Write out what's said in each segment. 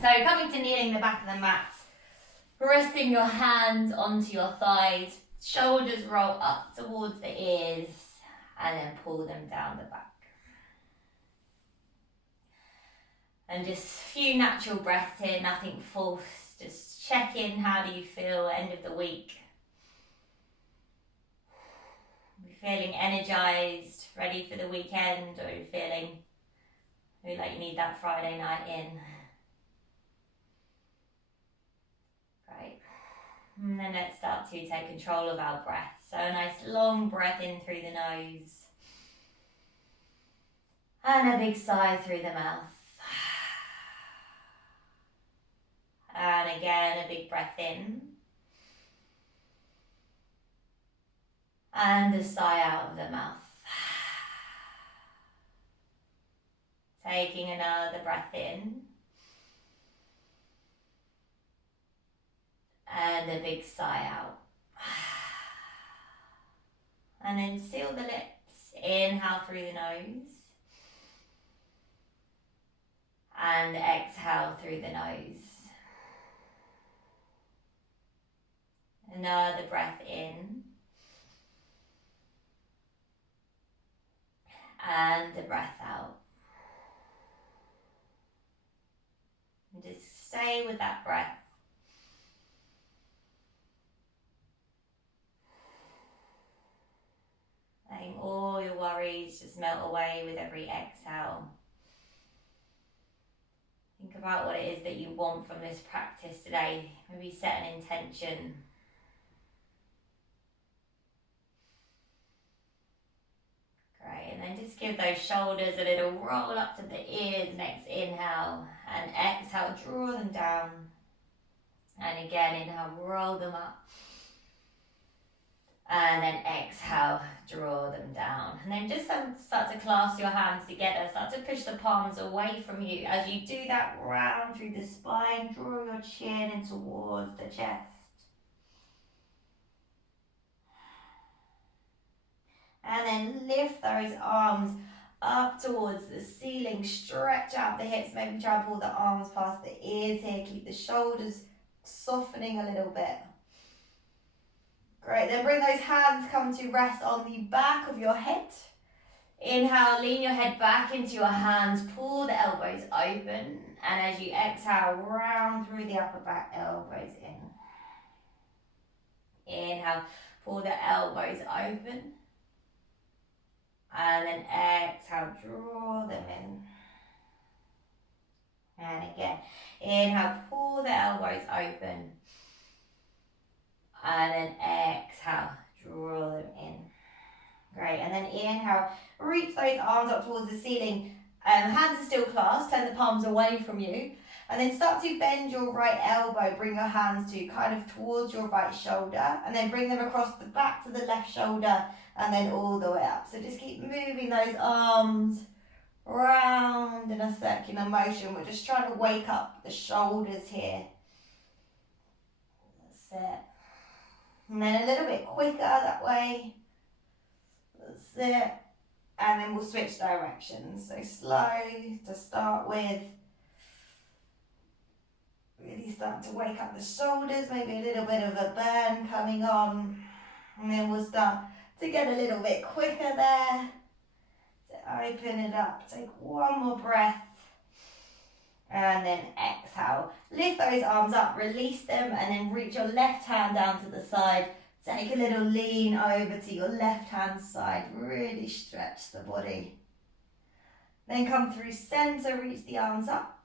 So coming to kneeling the back of the mat, resting your hands onto your thighs, shoulders roll up towards the ears, and then pull them down the back. And just a few natural breaths here, nothing forced. Just check in, how do you feel end of the week? Are you feeling energized, ready for the weekend, or are you feeling like you need that Friday night in? Great. And then let's start to take control of our breath. So a nice long breath in through the nose. And a big sigh through the mouth. And again, a big breath in. And a sigh out of the mouth. Taking another breath in. And a big sigh out. And then seal the lips. Inhale through the nose. And exhale through the nose. Another breath in. And a breath out. And just stay with that breath. Letting all your worries just melt away with every exhale. Think about what it is that you want from this practice today. Maybe set an intention. Great, and then just give those shoulders a little roll up to the ears. Next inhale, and exhale, draw them down. And again, inhale, roll them up. And then exhale, draw them down. And then just start to clasp your hands together. Start to push the palms away from you. As you do that, round through the spine, draw your chin in towards the chest. And then lift those arms up towards the ceiling. Stretch out the hips. Maybe try to pull the arms past the ears here. Keep the shoulders softening a little bit. Great, then bring those hands, come to rest on the back of your head. Inhale, lean your head back into your hands, pull the elbows open, and as you exhale, round through the upper back, elbows in. Inhale, pull the elbows open, and then exhale, draw them in. And again, inhale, pull the elbows open. And then exhale, draw them in. Great, and then inhale, reach those arms up towards the ceiling. Hands are still clasped, turn the palms away from you. And then start to bend your right elbow, bring your hands to kind of towards your right shoulder. And then bring them across the back to the left shoulder and then all the way up. So just keep moving those arms round in a circular motion. We're just trying to wake up the shoulders here. That's it. And then a little bit quicker that way. That's it. And then we'll switch directions. So slow to start with. Really start to wake up the shoulders. Maybe a little bit of a burn coming on. And then we'll start to get a little bit quicker there. To open it up. Take one more breath. And then exhale. Lift those arms up, release them, and then reach your left hand down to the side. Take a little lean over to your left hand side. Really stretch the body. Then come through center, reach the arms up.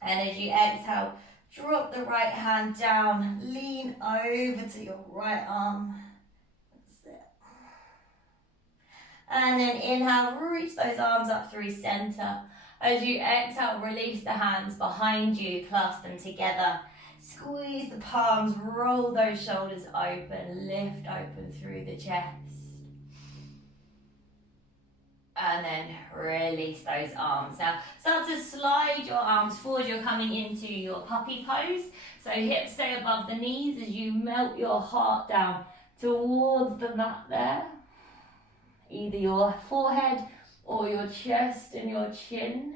And as you exhale, drop the right hand down, lean over to your right arm. That's it. And then inhale, reach those arms up through center. As you exhale, release the hands behind you, clasp them together. Squeeze the palms, roll those shoulders open, lift open through the chest. And then release those arms. Now, start to slide your arms forward. You're coming into your puppy pose. So hips stay above the knees as you melt your heart down towards the mat there. Either your forehead or your chest and your chin.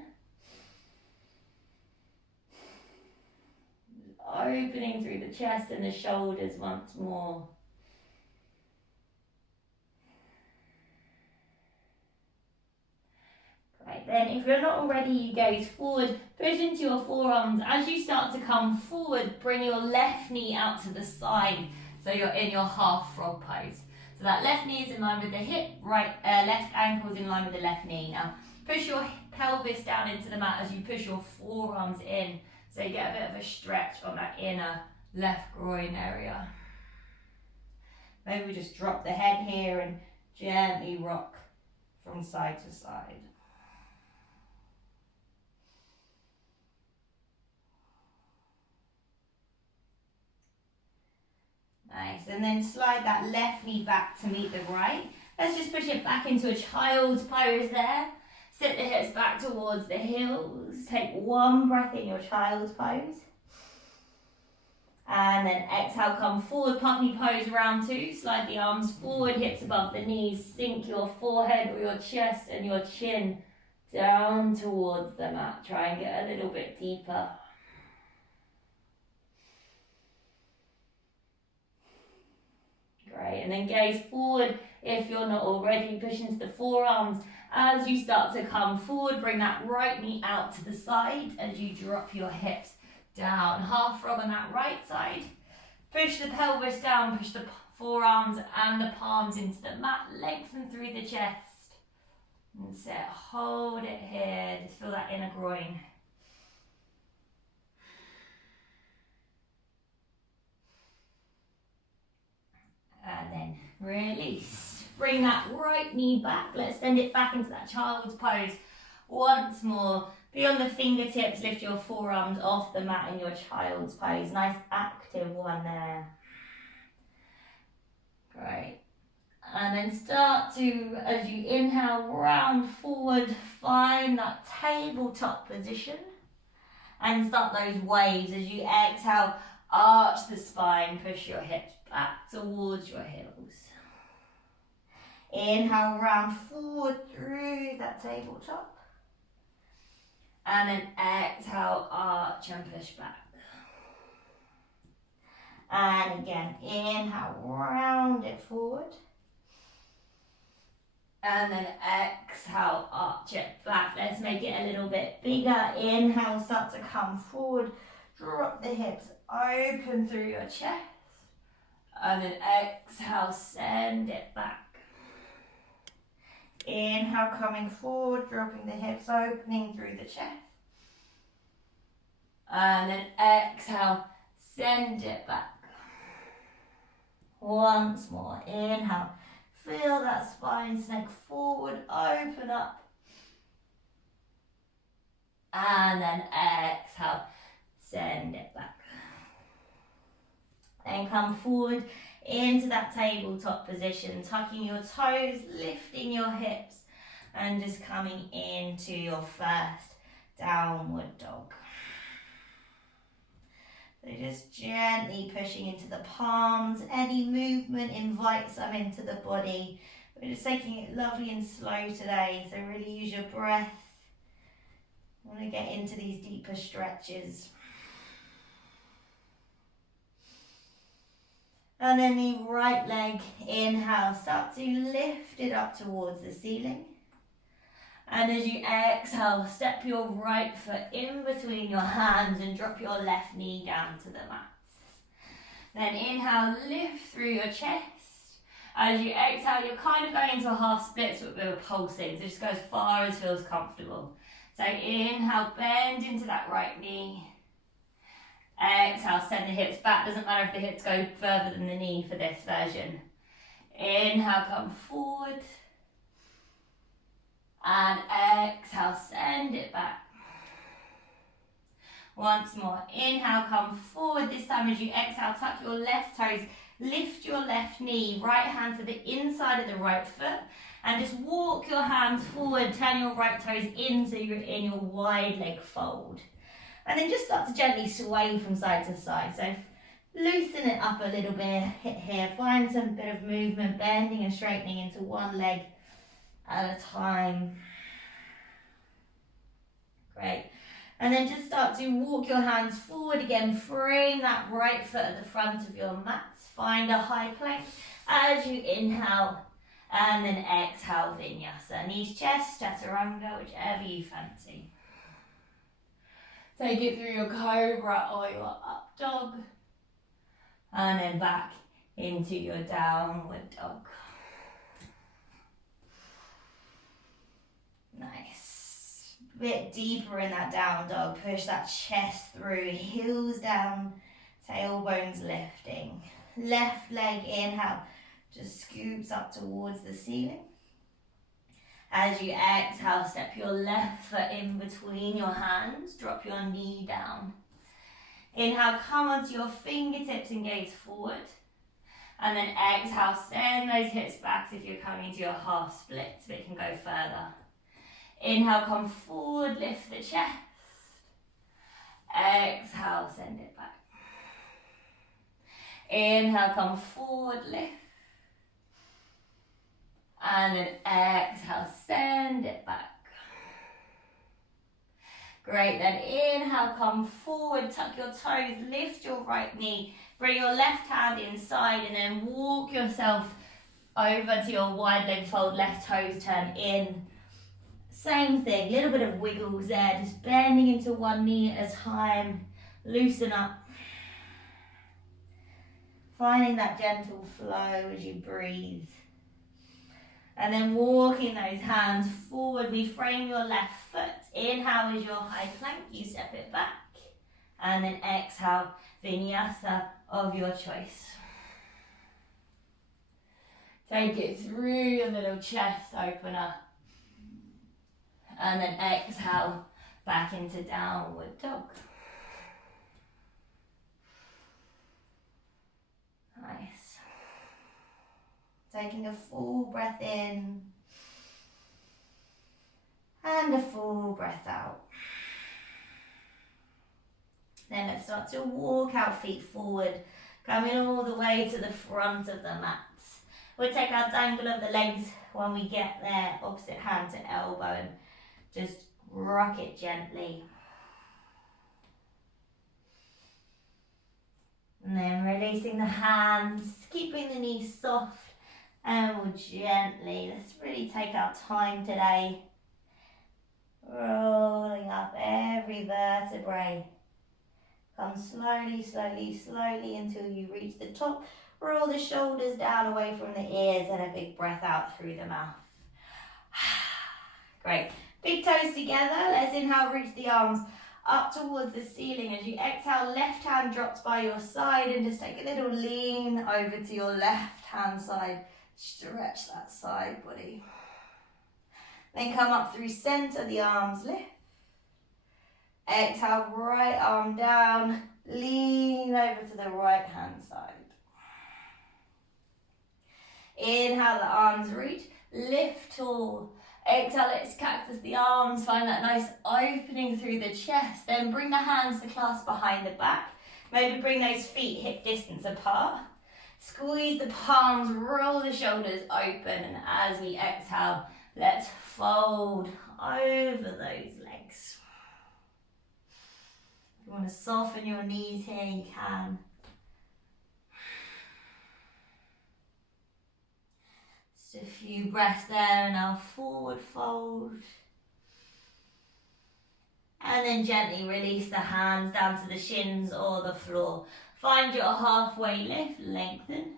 opening through the chest and the shoulders once more. Right, then if you're not already, you gaze forward, push into your forearms. As you start to come forward, bring your left knee out to the side, so you're in your half frog pose. So that left knee is in line with the hip, left ankle is in line with the left knee. Now push your pelvis down into the mat as you push your forearms in, so you get a bit of a stretch on that inner left groin area. Maybe we just drop the head here and gently rock from side to side. Nice, and then slide that left knee back to meet the right. Let's just push it back into a child's pose there. Sit the hips back towards the heels. Take one breath in your child's pose. And then exhale, come forward, puppy pose, round two. Slide the arms forward, hips above the knees. Sink your forehead or your chest and your chin down towards the mat. Try and get a little bit deeper. Great, and then gaze forward if you're not already. Push into the forearms. As you start to come forward, bring that right knee out to the side as you drop your hips down. Half frog on that right side. Push the pelvis down, push the forearms and the palms into the mat. Lengthen through the chest. And sit, hold it here. Just feel that inner groin. And then release. Bring that right knee back. Let's send it back into that child's pose. Once more. Beyond the fingertips, lift your forearms off the mat in your child's pose. Nice active one there. Great. And then start to, as you inhale, round forward, find that tabletop position. And start those waves as you exhale, arch the spine, push your hips back towards your heels. Inhale, round forward through that tabletop. And then exhale, arch and push back. And again, inhale, round it forward. And then exhale, arch it back. Let's make it a little bit bigger. Inhale, start to come forward. Drop the hips, open through your chest. And then exhale, send it back. Inhale, coming forward, dropping the hips, opening through the chest. And then exhale, send it back. Once more, inhale. Feel that spine snake forward, open up. And then exhale, send it back. Then come forward into that tabletop position, tucking your toes, lifting your hips, and just coming into your first downward dog. So just gently pushing into the palms. Any movement invites them into the body. We're just taking it lovely and slow today, so really use your breath. I want to get into these deeper stretches. And then the right leg, inhale, start to lift it up towards the ceiling. And as you exhale, step your right foot in between your hands and drop your left knee down to the mat. Then inhale, lift through your chest. As you exhale, you're kind of going into a half split, but we're pulsing, so just go as far as feels comfortable. So inhale, bend into that right knee. Exhale, send the hips back. Doesn't matter if the hips go further than the knee for this version. Inhale, come forward. And exhale, send it back. Once more, inhale, come forward. This time as you exhale, tuck your left toes, lift your left knee, right hand to the inside of the right foot, and just walk your hands forward, turn your right toes in so you're in your wide leg fold. And then just start to gently sway from side to side. So loosen it up a little bit here, find some bit of movement, bending and straightening into one leg at a time. Great. And then just start to walk your hands forward again. Frame that right foot at the front of your mat. Find a high plank as you inhale. And then exhale, vinyasa. Knees, chest, chaturanga, whichever you fancy. Take it through your cobra or your up dog. And then back into your downward dog. Nice. A bit deeper in that down dog. Push that chest through, heels down, tailbones lifting. Left leg inhale, just scoops up towards the ceiling. As you exhale, step your left foot in between your hands, drop your knee down. Inhale, come onto your fingertips and gaze forward. And then exhale, send those hips back if you're coming to your half split, so it can go further. Inhale, come forward, lift the chest. Exhale, send it back. Inhale, come forward, lift. And then exhale, send it back. Great, then inhale, come forward, tuck your toes, lift your right knee, bring your left hand inside and then walk yourself over to your wide leg fold, left toes turn in. Same thing, little bit of wiggles there, just bending into one knee at a time, loosen up. Finding that gentle flow as you breathe. And then walking those hands forward, we frame your left foot. Inhale is your high plank, you step it back. And then exhale, vinyasa of your choice. Take it through your little chest opener. And then exhale, back into downward dog. Nice. Taking a full breath in and a full breath out. Then let's start to walk our feet forward, coming all the way to the front of the mat. We'll take our dangle of the legs when we get there, opposite hand to elbow, and just rock it gently. And then releasing the hands, keeping the knees soft. And we'll gently, let's really take our time today. Rolling up every vertebrae. Come slowly, slowly, slowly until you reach the top. Roll the shoulders down away from the ears and a big breath out through the mouth. Great. Big toes together. Let's inhale, reach the arms up towards the ceiling. As you exhale, left hand drops by your side and just take a little lean over to your left hand side. Stretch that side body. Then come up through center, the arms lift. Exhale, right arm down, lean over to the right hand side. Inhale, the arms reach, lift tall. Exhale, let's cactus the arms, find that nice opening through the chest. Then bring the hands to clasp behind the back. Maybe bring those feet hip distance apart. Squeeze the palms, roll the shoulders open, and as we exhale, let's fold over those legs. If you want to soften your knees here, you can. Just a few breaths there, and now forward fold. And then gently release the hands down to the shins or the floor. Find your halfway lift, lengthen.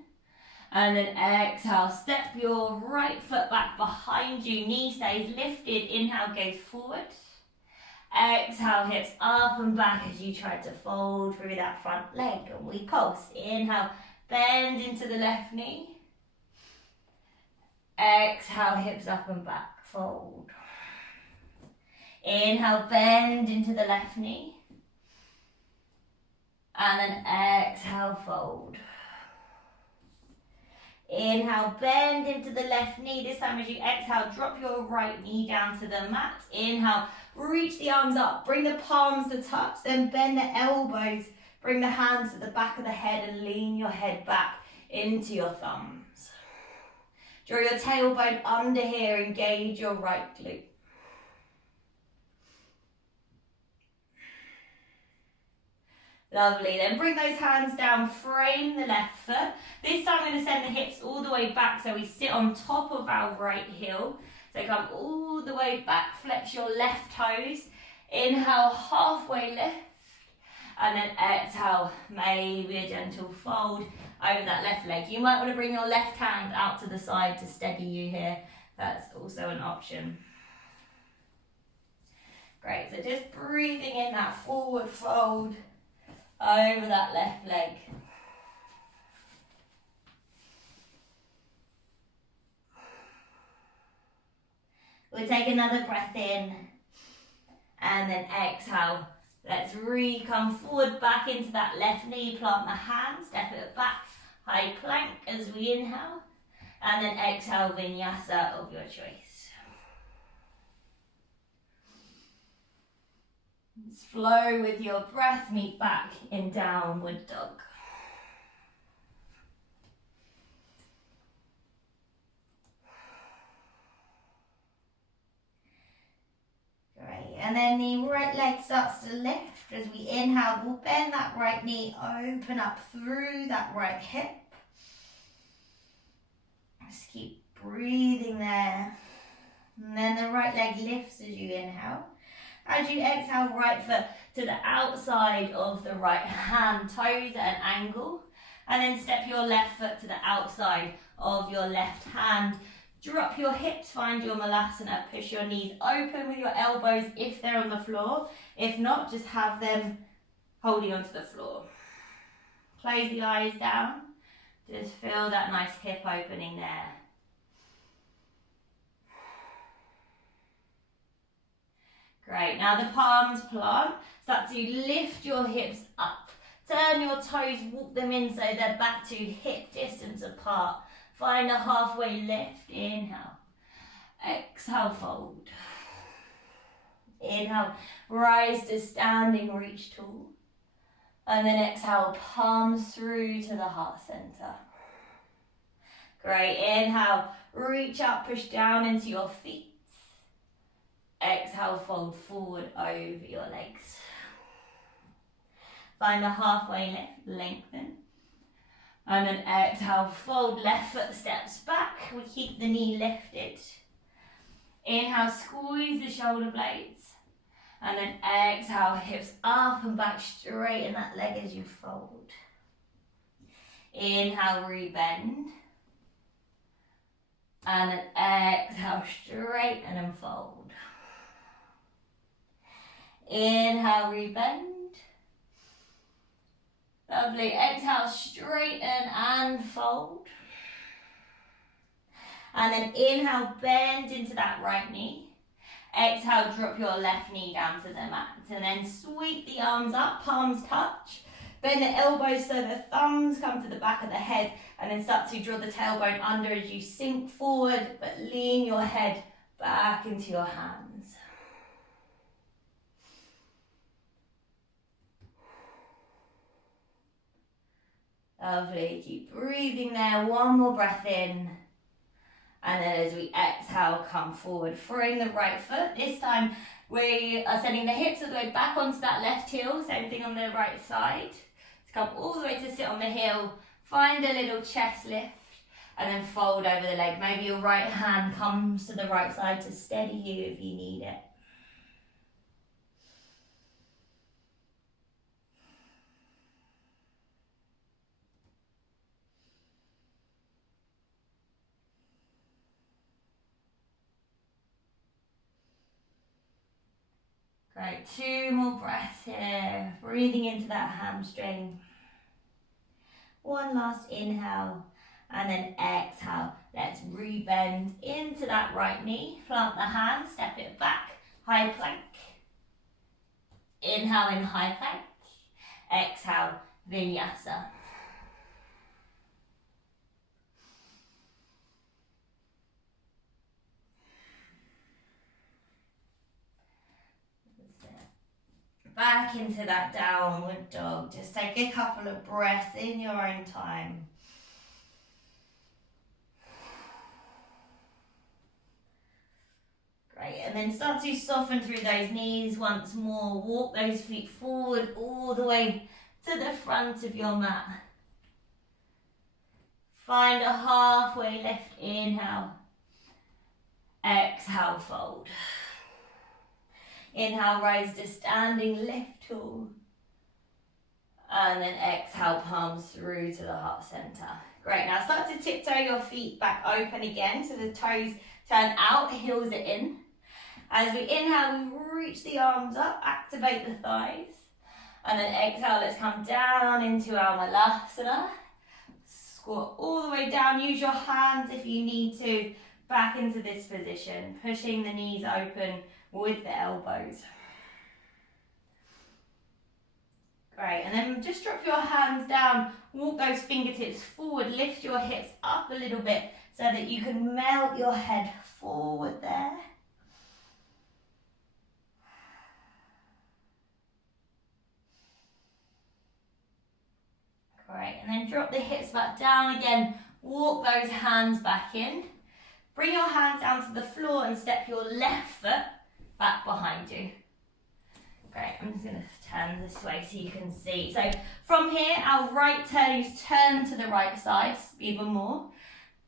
And then exhale, step your right foot back behind you. Knee stays lifted, inhale, gaze forward. Exhale, hips up and back as you try to fold through that front leg. And we pulse. Inhale, bend into the left knee. Exhale, hips up and back, fold. Inhale, bend into the left knee. And then exhale, fold. Inhale, bend into the left knee. This time as you exhale, drop your right knee down to the mat. Inhale, reach the arms up, bring the palms to touch, then bend the elbows, bring the hands to the back of the head and lean your head back into your thumbs. Draw your tailbone under here, engage your right glute. Lovely. Then bring those hands down, frame the left foot. This time I'm going to send the hips all the way back so we sit on top of our right heel. So come all the way back, flex your left toes. Inhale, halfway lift. And then exhale, maybe a gentle fold over that left leg. You might want to bring your left hand out to the side to steady you here. That's also an option. Great, so just breathing in that forward fold over that left leg. We'll take another breath in and then exhale. Let's come forward back into that left knee, plant the hand, step it back, high plank as we inhale, and then exhale, vinyasa of your choice. Just flow with your breath, meet back in downward dog. Great, and then the right leg starts to lift. As we inhale, we'll bend that right knee, open up through that right hip. Just keep breathing there. And then the right leg lifts as you inhale. As you exhale, right foot to the outside of the right hand, toes at an angle. And then step your left foot to the outside of your left hand. Drop your hips, find your malasana, push your knees open with your elbows if they're on the floor. If not, just have them holding onto the floor. Close the eyes down. Just feel that nice hip opening there. Great, now the palms plant. Start to lift your hips up. Turn your toes, walk them in so they're back to hip distance apart. Find a halfway lift, inhale. Exhale, fold. Inhale, rise to standing, reach tall. And then exhale, palms through to the heart center. Great, inhale, reach up, push down into your feet. Exhale, fold forward over your legs. Find a halfway lift, lengthen. And then exhale, fold left foot steps back. We keep the knee lifted. Inhale, squeeze the shoulder blades. And then exhale, hips up and back, straighten that leg as you fold. Inhale, rebend. And then exhale, straighten and fold. Inhale, rebend. Lovely. Exhale, straighten and fold. And then inhale, bend into that right knee. Exhale, drop your left knee down to the mat. And then sweep the arms up, palms touch. Bend the elbows so the thumbs come to the back of the head. And then start to draw the tailbone under as you sink forward, but lean your head back into your hands. Lovely, keep breathing there, one more breath in. And then as we exhale, come forward, frame the right foot. This time we are sending the hips all the way back onto that left heel, same thing on the right side. So come all the way to sit on the heel, find a little chest lift, and then fold over the leg. Maybe your right hand comes to the right side to steady you if you need it. Great, 2 more breaths here. Breathing into that hamstring. One last inhale and then exhale. Let's rebend into that right knee. Plant the hand, step it back. High plank. Inhale in high plank. Exhale, vinyasa. Back into that downward dog. Just take a couple of breaths in your own time. Great, and then start to soften through those knees once more. Walk those feet forward all the way to the front of your mat. Find a halfway lift, inhale. Exhale, fold. Inhale, rise to standing, lift tall. And then exhale, palms through to the heart center. Great, now start to tiptoe your feet back open again so the toes turn out, heels are in. As we inhale, we reach the arms up, activate the thighs. And then exhale, let's come down into our Malasana. Squat all the way down, use your hands if you need to, back into this position, pushing the knees open with the elbows. Great, and then just drop your hands down, walk those fingertips forward, lift your hips up a little bit so that you can melt your head forward there. Great, and then drop the hips back down again, walk those hands back in. Bring your hands down to the floor and step your left foot back behind you. Great, I'm just going to turn this way so you can see. So from here, our right toes turn to the right side even more.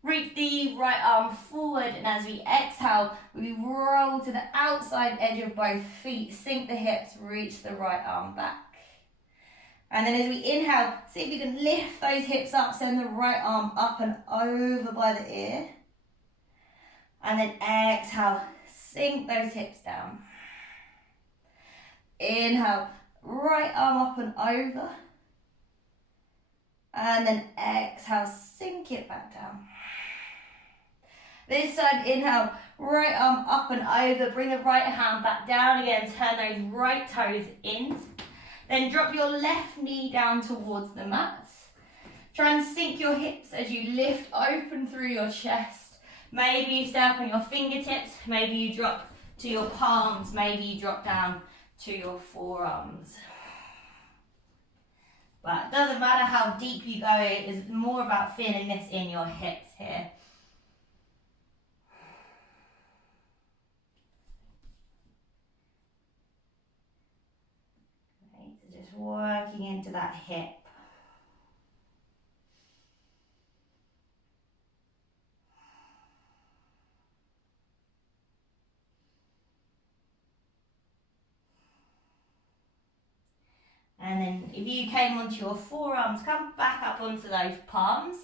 Reach the right arm forward, and as we exhale, we roll to the outside edge of both feet, sink the hips, reach the right arm back. And then as we inhale, see if you can lift those hips up, send the right arm up and over by the ear. And then exhale, sink those hips down. Inhale, right arm up and over. And then exhale, sink it back down. This side, inhale, right arm up and over. Bring the right hand back down again. Turn those right toes in. Then drop your left knee down towards the mat. Try and sink your hips as you lift open through your chest. Maybe you stay up on your fingertips. Maybe you drop to your palms. Maybe you drop down to your forearms. But it doesn't matter how deep you go, it is more about feeling this in your hips here. Okay, so just working into that hip. And then if you came onto your forearms, come back up onto those palms.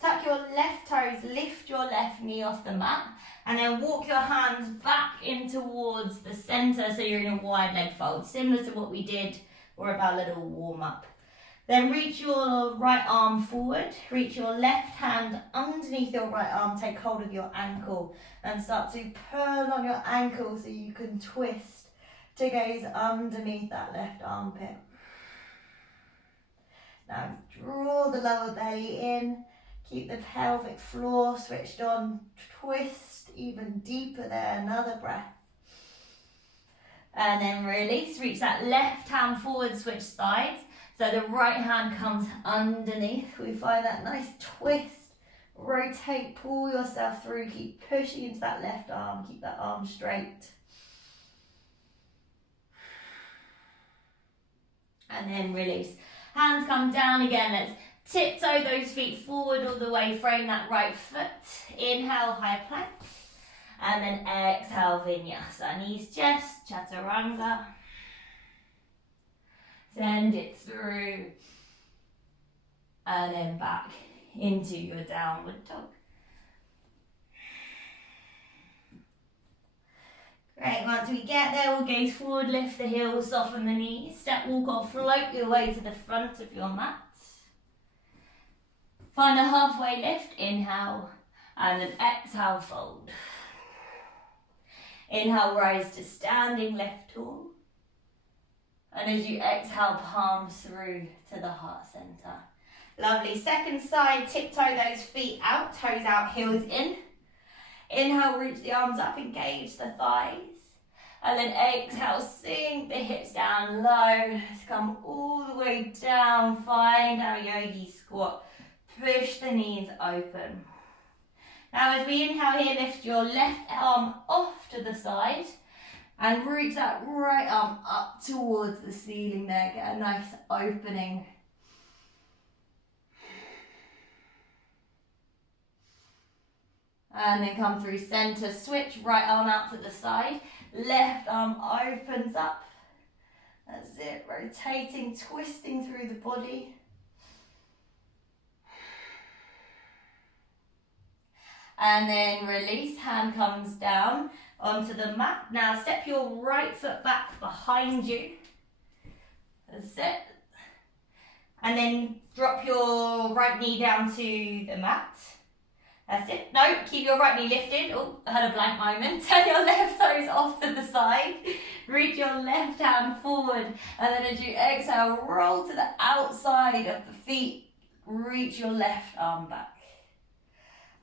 Tuck your left toes, lift your left knee off the mat, and then walk your hands back in towards the center so you're in a wide leg fold, similar to what we did or our little warm up. Then reach your right arm forward, reach your left hand underneath your right arm, take hold of your ankle and start to pull on your ankle so you can twist to gaze underneath that left armpit. Now draw the lower belly in, keep the pelvic floor switched on, twist even deeper there, another breath. And then release, reach that left hand forward, switch sides. So the right hand comes underneath, we find that nice twist, rotate, pull yourself through, keep pushing into that left arm, keep that arm straight. And then release. Hands come down again, let's tiptoe those feet forward all the way, frame that right foot. Inhale, high plank. And then exhale, vinyasa. Knees, chest, chaturanga. Send it through. And then back into your downward dog. Great, once we get there, we'll gaze forward, lift the heels, soften the knees, step, walk or float your way to the front of your mat. Find a halfway lift, inhale, and then exhale, fold. Inhale, rise to standing, left tall. And as you exhale, palms through to the heart center. Lovely, second side, tiptoe those feet out, toes out, heels in. Inhale, reach the arms up, engage the thighs. And then exhale, sink the hips down low. Let's come all the way down, find our yogi squat. Push the knees open. Now as we inhale here, lift your left arm off to the side and reach that right arm up towards the ceiling there. Get a nice opening And then come through center, switch, right arm out to the side, left arm opens up. That's it, rotating, twisting through the body. And then release, hand comes down onto the mat. Now step your right foot back behind you. That's it. And then drop your right knee down to the mat. That's it. No, keep your right knee lifted. Oh, I had a blank moment. Turn your left toes off to the side. Reach your left hand forward. And then as you exhale, roll to the outside of the feet. Reach your left arm back.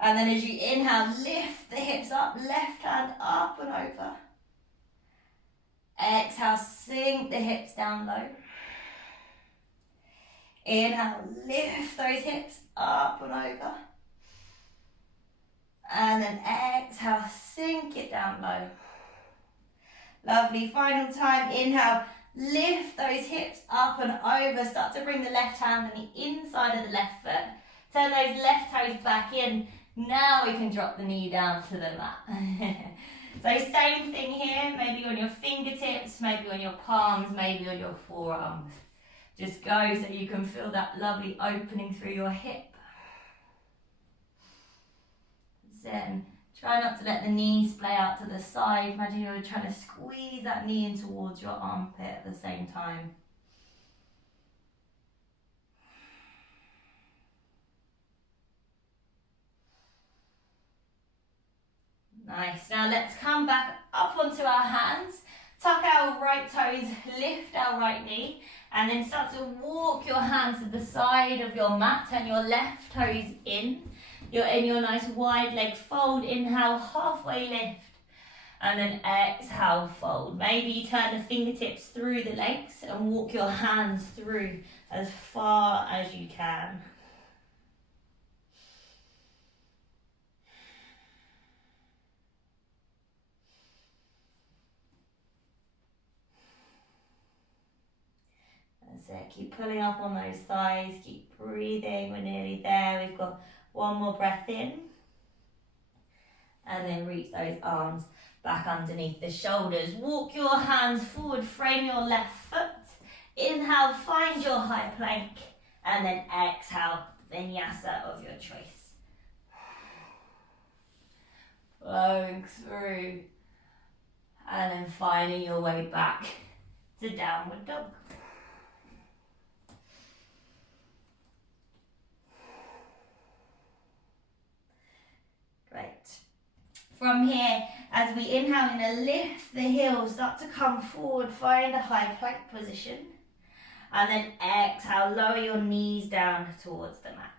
And then as you inhale, lift the hips up, left hand up and over. Exhale, sink the hips down low. Inhale, lift those hips up and over. And then exhale, sink it down low. Lovely, final time, inhale, lift those hips up and over. Start to bring the left hand on the inside of the left foot. Turn those left toes back in. Now we can drop the knee down to the mat. So same thing here, maybe on your fingertips, maybe on your palms, maybe on your forearms. Just go so you can feel that lovely opening through your hip. Then try not to let the knee splay out to the side. Imagine you're trying to squeeze that knee in towards your armpit at the same time. Nice. Now let's come back up onto our hands. Tuck our right toes, lift our right knee, and then start to walk your hands to the side of your mat. Turn your left toes in. You're in your nice wide leg fold. Inhale, halfway lift. And then exhale, fold. Maybe you turn the fingertips through the legs and walk your hands through as far as you can. That's it. Keep pulling up on those thighs. Keep breathing. We're nearly there. We've got one more breath in. And then reach those arms back underneath the shoulders. Walk your hands forward. Frame your left foot. Inhale, find your high plank. And then exhale, vinyasa of your choice. Flowing through. And then finding your way back to downward dog. Great. From here, as we inhale, we're going to lift the heels, start to come forward, find a high plank position. And then exhale, lower your knees down towards the mat.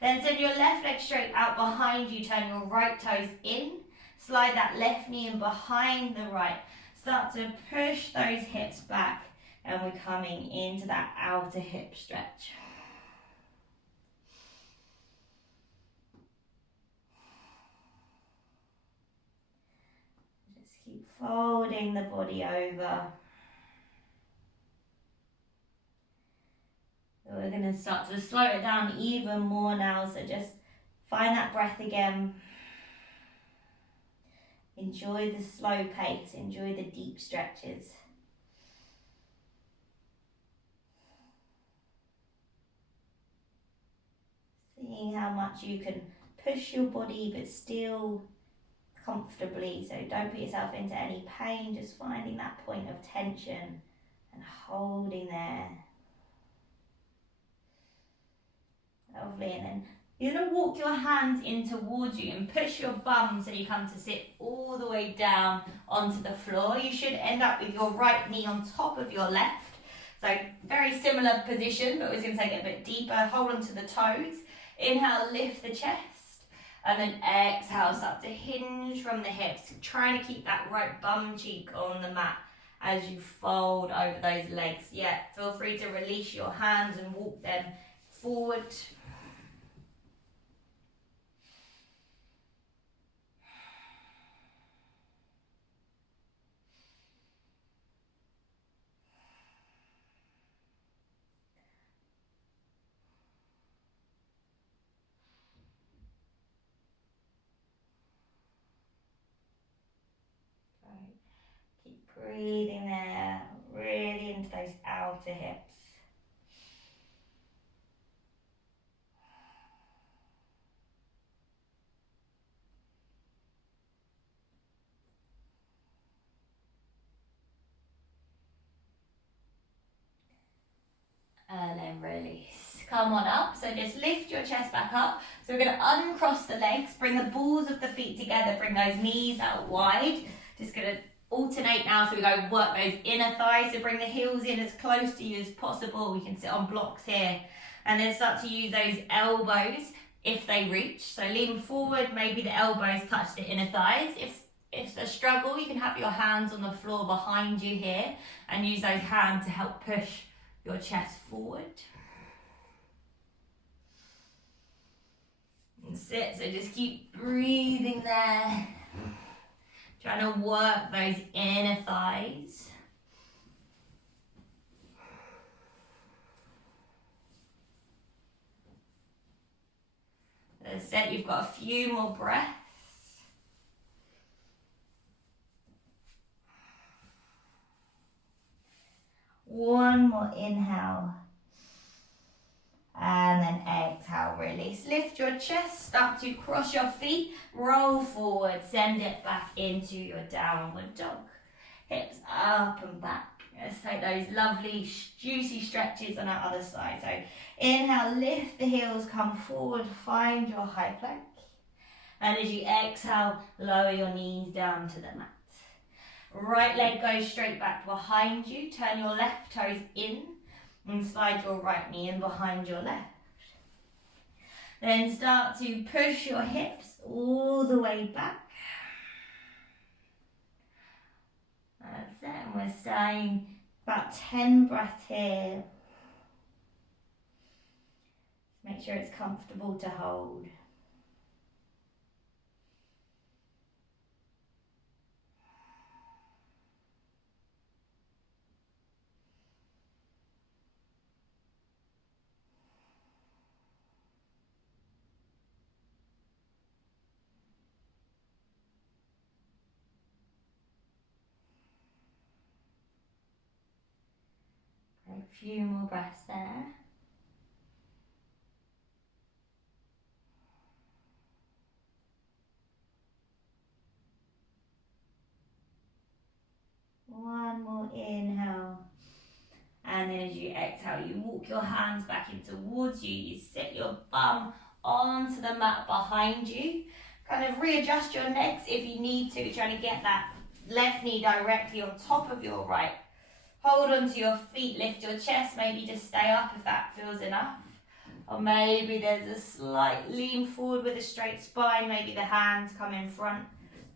Then send your left leg straight out behind you, turn your right toes in, slide that left knee in behind the right. Start to push those hips back, and we're coming into that outer hip stretch. Keep folding the body over. We're going to start to slow it down even more now, so just find that breath again. Enjoy the slow pace, enjoy the deep stretches. Seeing how much you can push your body but still comfortably, so don't put yourself into any pain, just finding that point of tension and holding there. Lovely, and then you're going to walk your hands in towards you and push your bum so you come to sit all the way down onto the floor. You should end up with your right knee on top of your left. So very similar position, but we're going to take it a bit deeper. Hold onto the toes. Inhale, lift the chest. And then exhale, start to hinge from the hips. Trying to keep that right bum cheek on the mat as you fold over those legs. Yeah, feel free to release your hands and walk them forward. breathing there, really into those outer hips. And then release. Come on up. So just lift your chest back up. So we're going to uncross the legs, bring the balls of the feet together, bring those knees out wide. Just going to alternate now. So we go work those inner thighs. So bring the heels in as close to you as possible. We can sit on blocks here. And then start to use those elbows if they reach. So lean forward, maybe the elbows touch the inner thighs. If it's a struggle, you can have your hands on the floor behind you here and use those hands to help push your chest forward. And sit, so just keep breathing there. Trying to work those inner thighs. As I said, you've got a few more breaths. One more inhale. And then exhale, release. Lift your chest, start to cross your feet, roll forward, send it back into your downward dog. Hips up and back. Let's take those lovely, juicy stretches on our other side. So inhale, lift the heels, come forward, find your high plank. And as you exhale, lower your knees down to the mat. Right leg goes straight back behind you. Turn your left toes in and slide your right knee in behind your left. Then start to push your hips all the way back. That's it. And we're staying about 10 breaths here. Make sure it's comfortable to hold. A few more breaths there. One more inhale. And then as you exhale, you walk your hands back in towards you. You sit your bum onto the mat behind you. Kind of readjust your legs if you need to, trying to get that left knee directly on top of your right. Hold onto your feet, lift your chest, maybe just stay up if that feels enough. Or maybe there's a slight lean forward with a straight spine, maybe the hands come in front,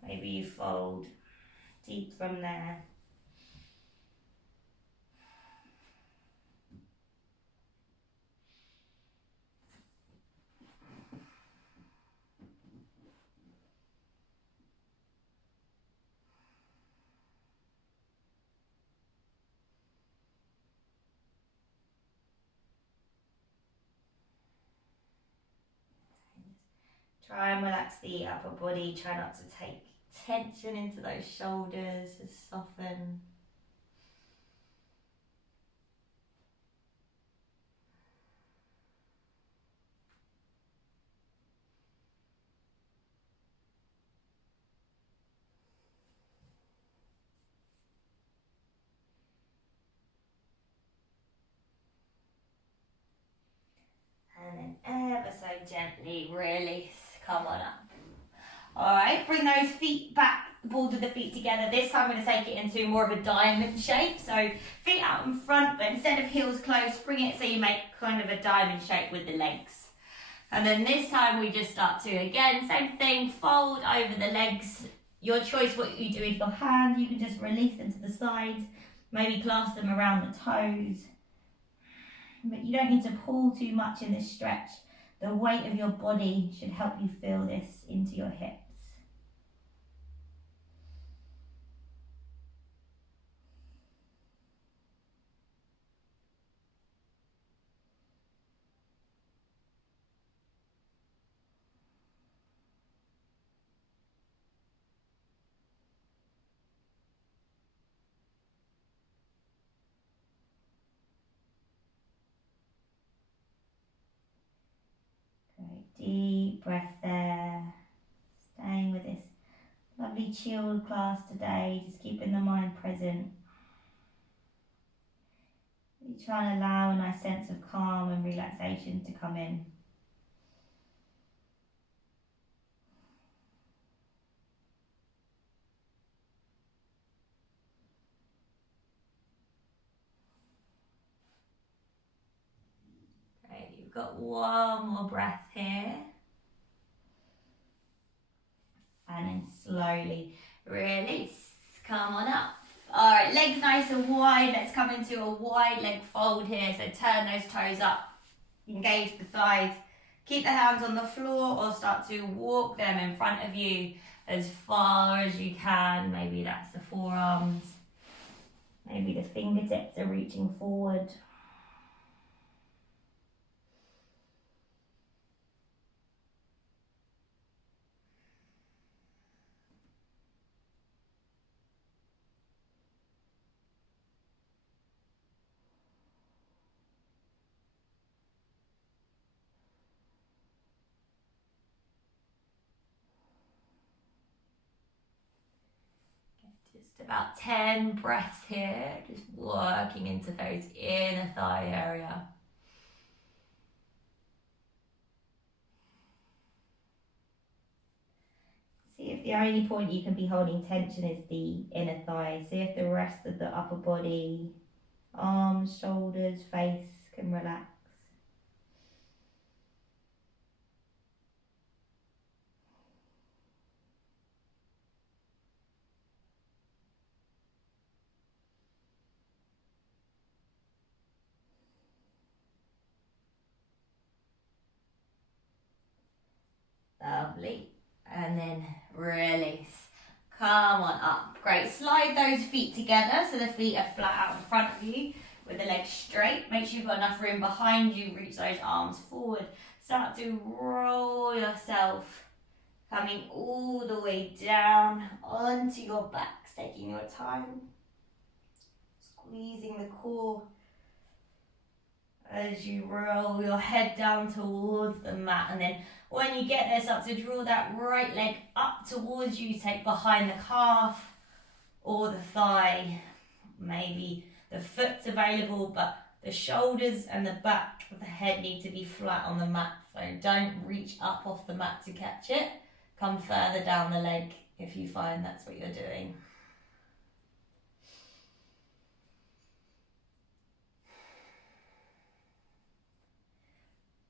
maybe you fold deep from there. Try and relax the upper body, try not to take tension into those shoulders, just soften. And then ever so gently release, come on up. Alright, bring those feet back, the balls of the feet together. This time I'm going to take it into more of a diamond shape. So feet out in front, but instead of heels close, bring it so you make kind of a diamond shape with the legs. And then this time we just start to, again, same thing, fold over the legs. Your choice what you do with your hand. You can just release them to the sides, maybe clasp them around the toes. But you don't need to pull too much in this stretch. The weight of your body should help you feel this into your hips. deep breath there. Staying with this lovely chilled class today, just keeping the mind present. Really trying to allow a nice sense of calm and relaxation to come in. Great, you've got one more breath here. And then slowly release. Come on up. Alright, legs nice and wide. Let's come into a wide leg fold here. So turn those toes up. Engage the thighs. Keep the hands on the floor or start to walk them in front of you as far as you can. Maybe that's the forearms. Maybe the fingertips are reaching forward. Just about 10 breaths here, just working into those inner thigh area. See if the only point you can be holding tension is the inner thigh. See if the rest of the upper body, arms, shoulders, face can relax. Lovely. And then release. Come on up. Great. Slide those feet together so the feet are flat out in front of you with the legs straight. Make sure you've got enough room behind you. Reach those arms forward. Start to roll yourself, coming all the way down onto your backs, taking your time. Squeezing the core as you roll your head down towards the mat, and then when you get there, start to draw that right leg up towards you. Take behind the calf or the thigh. Maybe the foot's available, but the shoulders and the back of the head need to be flat on the mat. So don't reach up off the mat to catch it. Come further down the leg if you find that's what you're doing.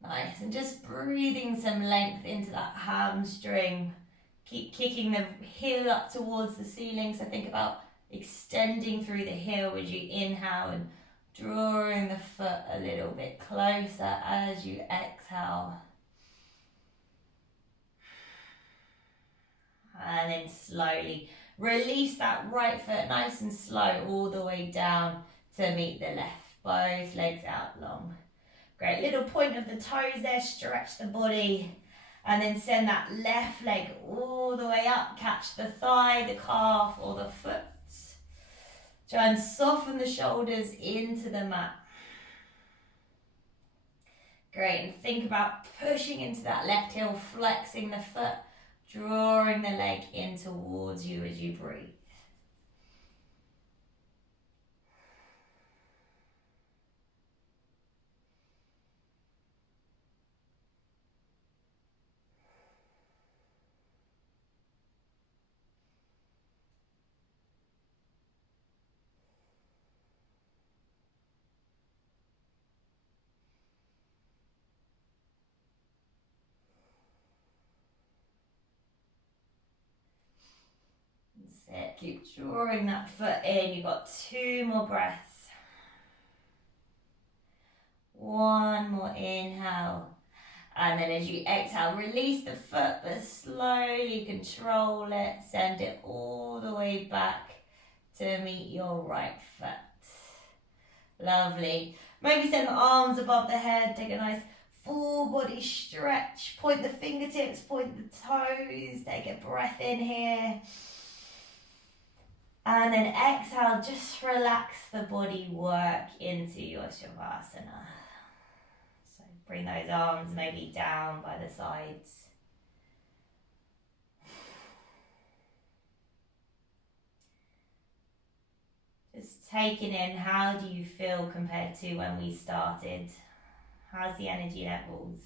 Nice, and just breathing some length into that hamstring. Keep kicking the heel up towards the ceiling. So think about extending through the heel as you inhale and drawing the foot a little bit closer as you exhale. And then slowly release that right foot nice and slow all the way down to meet the left. Both legs out long. Great, little point of the toes there, stretch the body, and then send that left leg all the way up. Catch the thigh, the calf, or the foot. Try and soften the shoulders into the mat. Great, and think about pushing into that left heel, flexing the foot, drawing the leg in towards you as you breathe. That's it. Keep drawing that foot in. You've got 2 more breaths. 1 more inhale. And then as you exhale, release the foot, but slowly control it. Send it all the way back to meet your right foot. Lovely. Maybe send the arms above the head. Take a nice full body stretch. Point the fingertips, point the toes. Take a breath in here. And then exhale, just relax the body, work into your Shavasana. So bring those arms maybe down by the sides. Just taking in, how do you feel compared to when we started? How's the energy levels?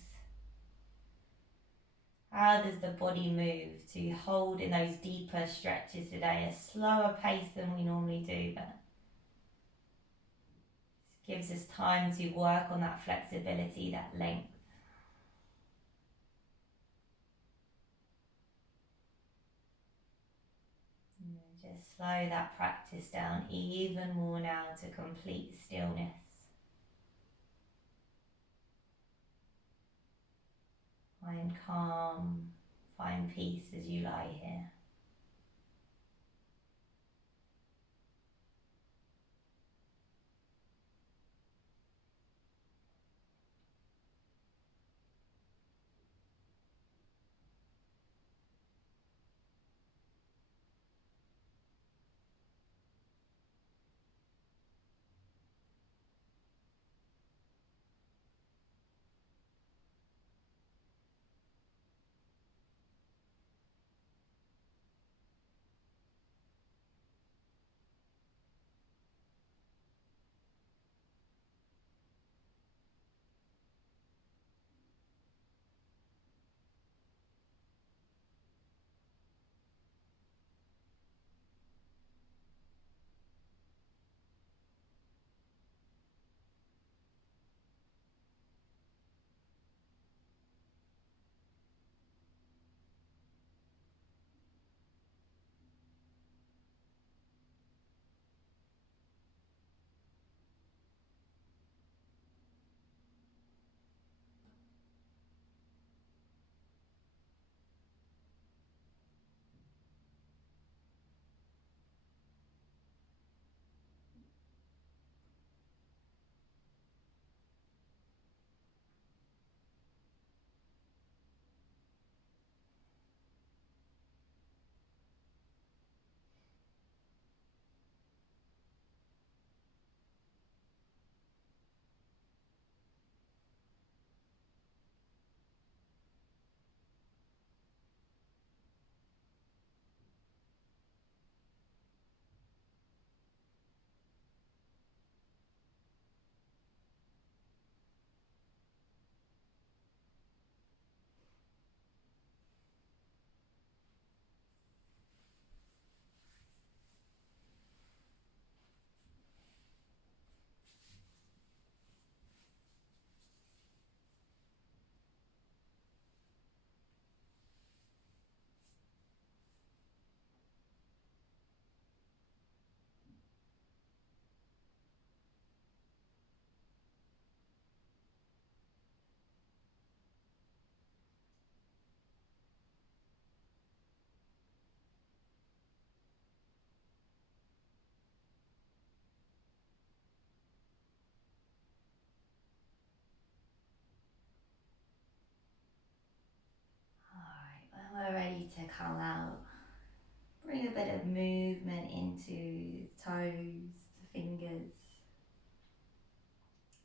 How does the body move to hold in those deeper stretches today? A slower pace than we normally do, but gives us time to work on that flexibility, that length. And just slow that practice down even more now to complete stillness. Find calm, find peace as you lie here. Alright, when we're ready to come out, bring a bit of movement into the toes, the fingers,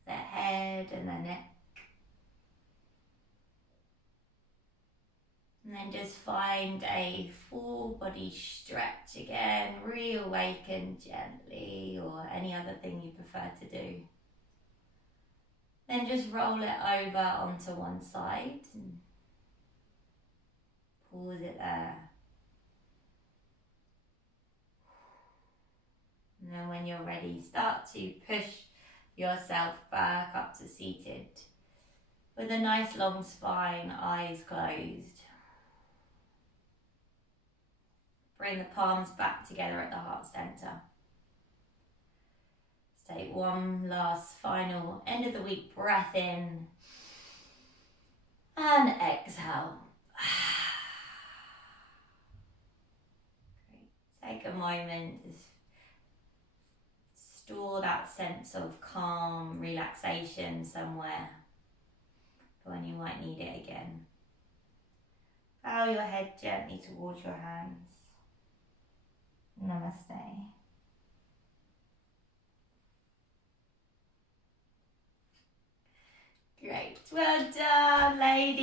the head and the neck. And then just find a full body stretch again, reawaken gently, or any other thing you prefer to do. Then just roll it over onto one side and pause it there. And then when you're ready, start to push yourself back up to seated with a nice long spine, eyes closed. Bring the palms back together at the heart center. Let's take one last final end of the week breath in and exhale. Great. Take a moment, just store that sense of calm, relaxation somewhere for when you might need it again. Bow your head gently towards your hands. Namaste. Great. Well done, ladies.